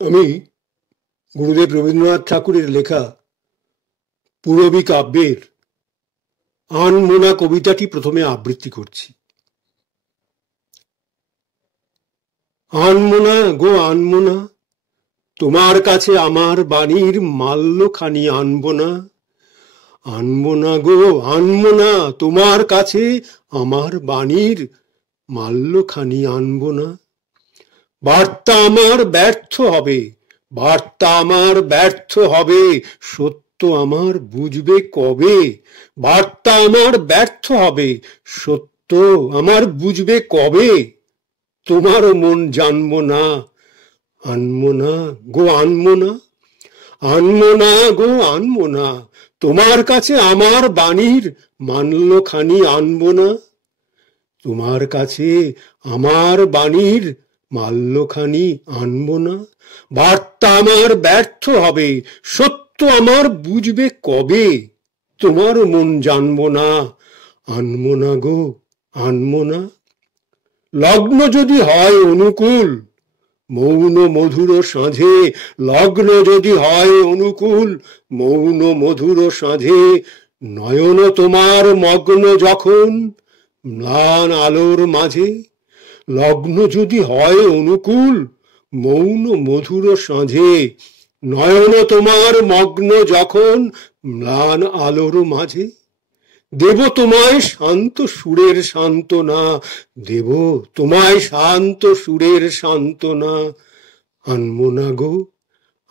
আমি গুরুদেব রবীন্দ্রনাথ ঠাকুরের লেখা পূরবী কাব্যের আনমোনা কবিতাটি প্রথমে আবৃত্তি করছি। আনমোনা গো আনমোনা, তোমার কাছে আমার বাণীর মাল্যখানি আনবো না। আনমোনা গো আনমোনা, তোমার কাছে আমার বাণীর মাল্যখানি আনবো না। বার্তা আমার ব্যর্থ হবে, বার্তা আমার ব্যর্থ হবে, সত্য আমার বুঝবে কবে। বার্তা আমার ব্যর্থ হবে, সত্য আমার বুঝবে কবে। তোমারও মন জানবো না। আনবো না গো আনবো না, আনবো না গো আনবো না, তোমার কাছে আমার বাণীর মাল্যখানি আনবো না। তোমার কাছে আমার বাণীর মাল্যখানি আনবো না। বার্তা আমার ব্যর্থ হবে, সত্য আমার বুঝবে কবে। তোমারও মন জানবো না। আনবো না গো আনবো না। লগ্ন যদি হয় অনুকূল, মৌন মধুর সাঁঝে, লগ্ন যদি হয় অনুকূল, মৌন মধুর সাঁঝে, নয়ন তোমার মগ্ন যখন ম্লান আলোর মাঝে। লগ্ন যদি হয় অনুকূল, মৌন মধুর সাঁঝে, নয়ন তোমার মগ্ন যখন ম্লান আলোর মাঝে। দেব তোমায় শান্ত সুরের সান্ত্বনা, দেব তোমায় শান্ত সুরের সান্ত্বনা। আনবো না গো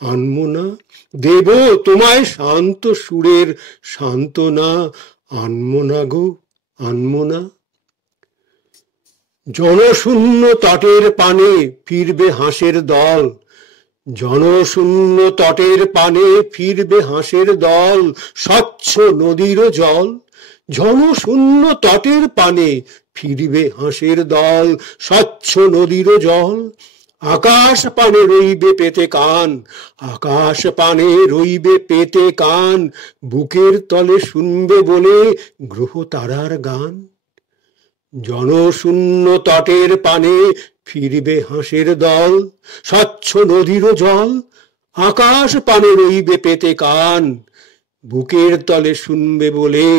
আনবো না, দেব তোমায় শান্ত সুরের সান্ত্বনা। আনবো না গো আনবো না। জনশূন্য তটের পানে ফিরবে হাঁসের দল, জনশূন্য তটের পানে ফিরবে হাঁসের দল, স্বচ্ছ নদীর জল। জনশূন্য তটের পানে ফিরবে হাঁসের দল, স্বচ্ছ নদীর জল। আকাশ পানে রইবে পেতে কান, আকাশ পানে রইবে পেতে কান, বুকের তলে শুনবে বলে গ্রহ তারার গান। জনশূন্য তটের পানে ফিরবে হাঁসের দল, স্বচ্ছ নদীর জল। আকাশ পানে রইবে পেতে কান, বুকের তলে শুনবে বলে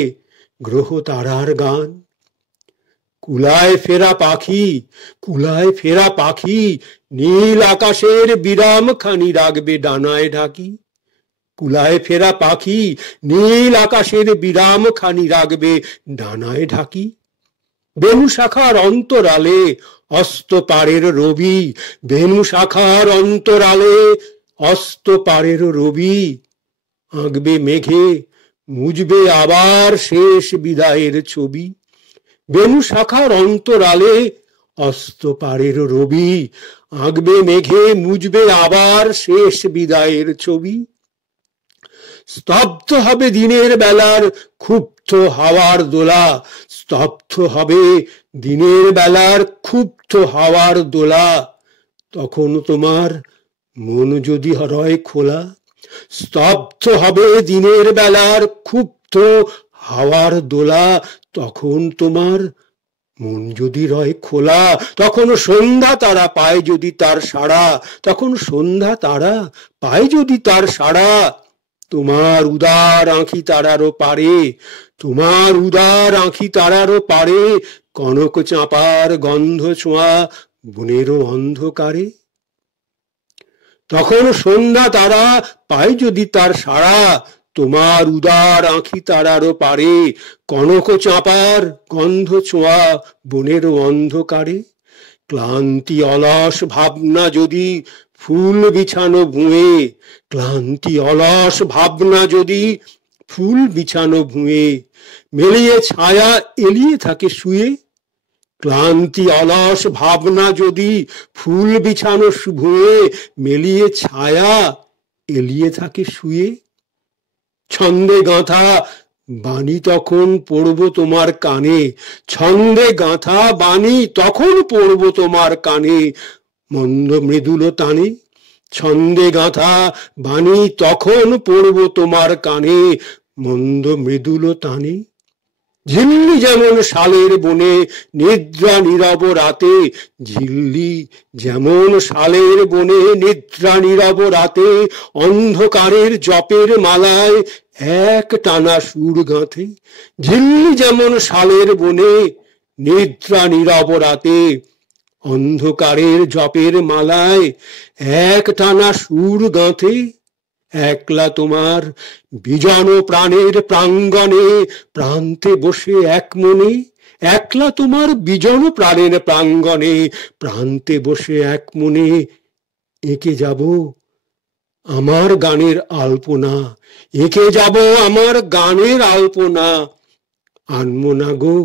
গ্রহ তারার গান। কুলায় ফেরা পাখি, কুলায় ফেরা পাখি, নীল আকাশের বিরাম খানি রাখবে ডানায় ঢাকি। কুলায় ফেরা পাখি, নীল আকাশের বিরাম খানি রাখবে ডানায় ঢাকি। বেনু শাখার অন্তরালে অস্ত পারের রবি, বেনু শাখার অন্তরালে অস্ত পারের রবি। আঁকবে মেঘে মুজবে আবার শেষ বিদায়ের ছবি। বেনু শাখার অন্তরালে অস্ত পারের রবি, আঁকবে মেঘে মুজবে আবার শেষ বিদায়ের ছবি। স্তব্ধ হবে দিনের বেলার ক্ষুব্ধ হাওয়ার দোলা, স্তব্ধ হবে দিনের বেলার ক্ষুব্ধ হাওয়ার দোলা। তখন তোমার মন যদি রয় খোলা, স্তব্ধ হবে দিনের বেলার ক্ষুব্ধ হাওয়ার দোলা। তখন তোমার মন যদি রয় খোলা, তখন সন্ধ্যা তারা পায় যদি তার সাড়া, তখন সন্ধ্যা তারা পায় যদি তার সাড়া। তোমার উদার আঁখি তারারও পারে, তোমার উদার আঁখি তারারও পারে, কনক চাঁপার গন্ধ ছোঁয়া বনেরও অন্ধকারে। তখন সন্ধ্যা তারা পায় যদি তার সাড়া, তোমার উদার আঁখি তারারও পারে, কনক চাঁপার গন্ধ ছোঁয়া বনেরও অন্ধকারে। ক্লান্তি অলস ভাবনা যদি ফুল বিছানো ভুঁয়ে, ক্লান্তি অলস ভাবনা যদি ফুল বিছানো ভুঁয়ে, মেলিয়ে ছায়া এলিয়ে থাকে শুয়ে। ক্লান্তি অলস ভাবনা যদি ফুল বিছানো ভুঁয়ে, মেলিয়ে ছায়া এলিয়ে থাকে শুয়ে। ছন্দে গাঁথা বাণী তখন পড়ব তোমার কানে, ছন্দে গাঁথা বাণী তখন পড়ব তোমার কানে, মন্দ মৃদুল তানে। ছন্দে গাঁথা বাণী তখন পড়ব তোমার কানে, মন্দ মৃদুল তানে। ঝিল্লি যেমন শালের বনে নিদ্রা নীরব রাতে, ঝিল্লি যেমন শালের বনে নিদ্রা নীরব রাতে, অন্ধকারের জপের মালায় এক টানা সুর গাঁথে। ঝিল্লি যেমন শালের বনে নিদ্রা নীরব রাতে, অন্ধকারের জপের মালায় এক টানা সুর গাঁথে। একলা তোমার বিজন প্রাণের প্রাঙ্গণে প্রান্তে বসে এক মনে, একলা তোমার বিজন প্রাণের প্রাঙ্গণে প্রান্তে বসে এক মনে এঁকে যাব আমার গানের আলপনা, এঁকে যাব আমার গানের আলপনা। আনবো না গো,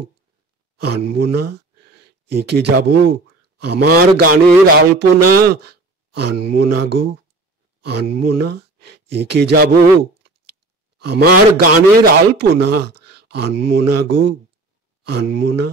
আনবো না, এঁকে যাব আমার গানের আলপনা। আনবো না গো, আনবো না, এঁকে যাব আমার গানের আলপনা। আনবো না গো, আনবো না।